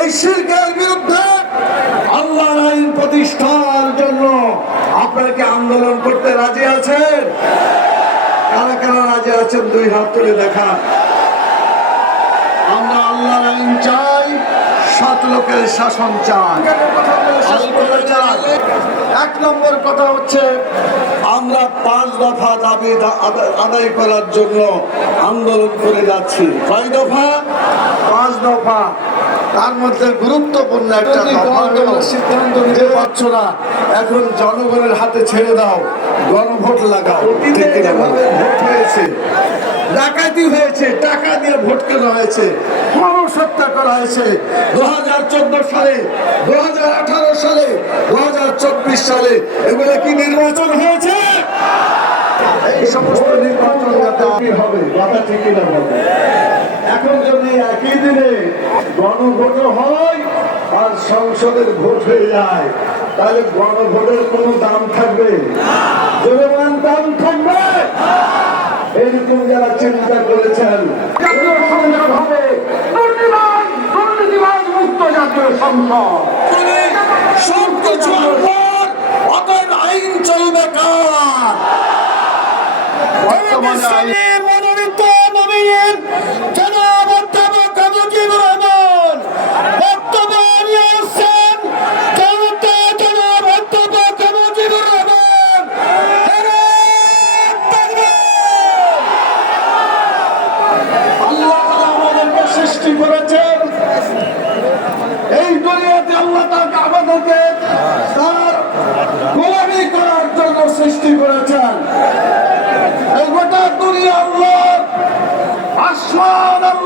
এই শিল্পের বিরুদ্ধে আল্লাহর আইন প্রতিষ্ঠার জন্য আপনারা কি আন্দোলন করতে রাজি আছেন? কারা কারা রাজি আছেন? দুই হাত তুলে দেখান। আমরা আল্লাহর আইন চাই সৎ লোকের শাসন চাই। এক নম্বর কথা হচ্ছে, আমরা পাঁচ দফা দাবি আদায় করার জন্য আন্দোলন করে যাচ্ছি। কয় দফা? পাঁচ দফা। তার মধ্যে গুরুত্বপূর্ণ একটা সিদ্ধান্ত নিতে পারছ না এখন জনগণের হাতে ছেড়ে দাও গণভোট লাগাও? ভোট হয়েছে ডাকাতি হয়েছে টাকা দিয়ে ভোট কেনা হয়েছে মানুষ হত্যা করা হয়েছে দু হাজার চোদ্দ সালে দু হাজার আঠারো সালে দু হাজার চব্বিশ সালে এগুলো কি নির্বাচন হয়েছে এই সমস্ত যাতে হবে কথা ঠিকই না এখন যদি একই দিনে গণভোট হয় আর সংসদের ভোট হয়ে যায়, তাহলে গণভোটের কোনো দাম থাকবে? জনগণ দাম থাকবে? এইরকম যারা চিন্তা করেছেন মুক্ত জাতীয় সংসদ। মনোনীত নবীর জনাব Swallow.